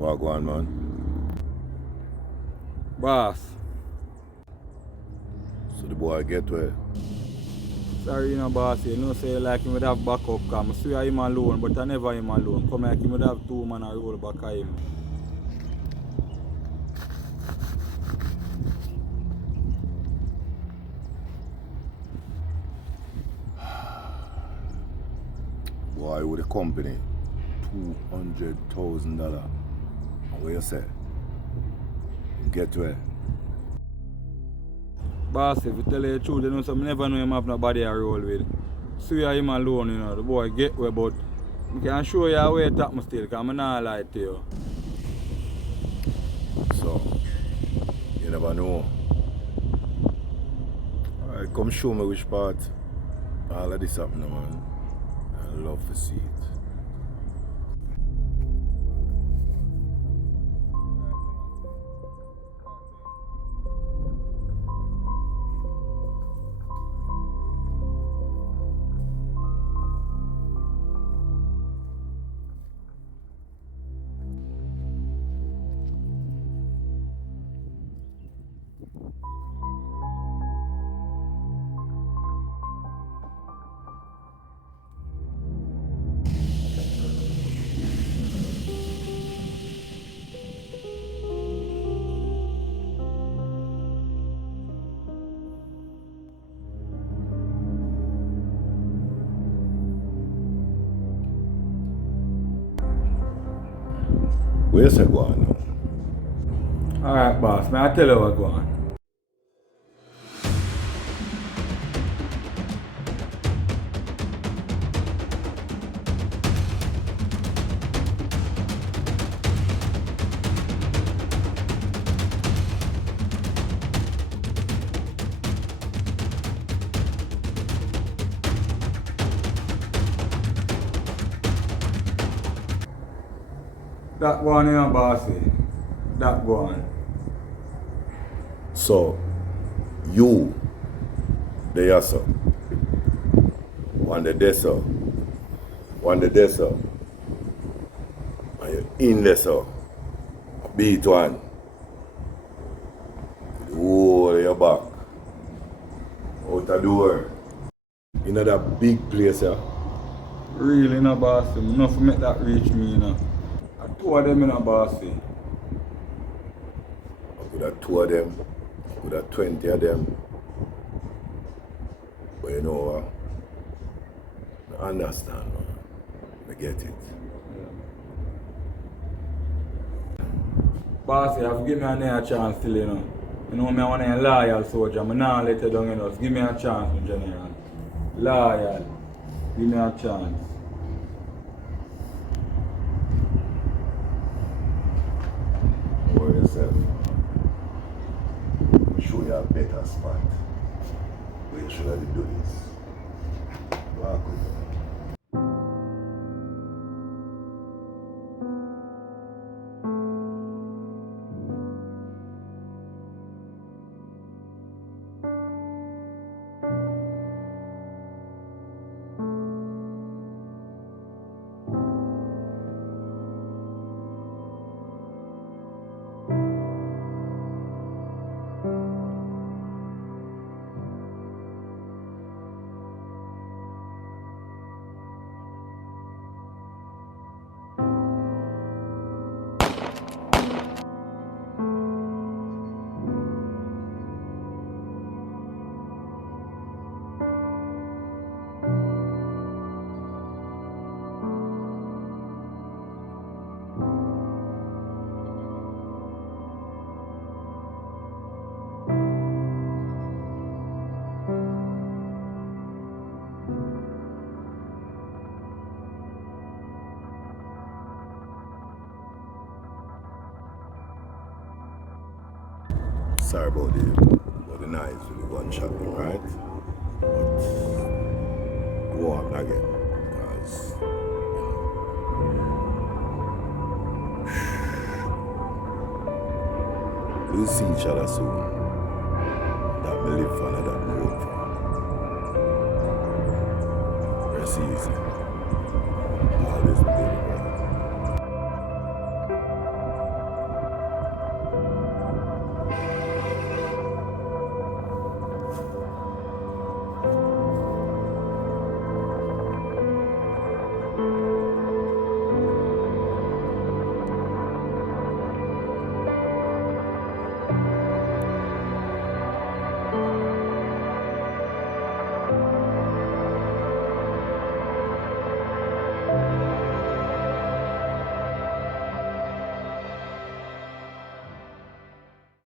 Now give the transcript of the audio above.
What go on, man? Boss. So the boy get where? Sorry, boss. You know, say like him would have backup cam. I swear him alone, but I never him alone. Come like him would have 2 man a roll back of him. Boy with the company, $200,000. What you say? Get where? Boss, if you tell you the truth, you know, so I never know him have nobody I roll with. Swear him alone, the boy get where, but I can show you how it up still, because I'm not lie to you. So, you never know. Alright, come show me which part. All of this happening, man. I love to see it. Where you say go on now? Alright, boss, may I tell you what go on? That go on, bossy. That go on. So, you, there, sir. One the there, sir. One the there, sir. And you in there, sir. Beat one. The whole of your back. Out the door. In that big place, yeah. Really, bossy. I'm not to make that reach me, I 2 of them, bossy. I could have 2 of them. I could have 20 of them. But you know what? I understand, man. I get it. Bossy, have give me another chance still, You know me, I want a loyal soldier. I'm not let you down, Give me a chance, my general. Loyal. Give me a chance. For yourself. Show you a better spot. Where you should have do this. Walk with me. Sorry about the noise with the gunshot, right? But it won't happen again because we'll see each other soon. That we live for and that we work for. Rest easy. Always be good.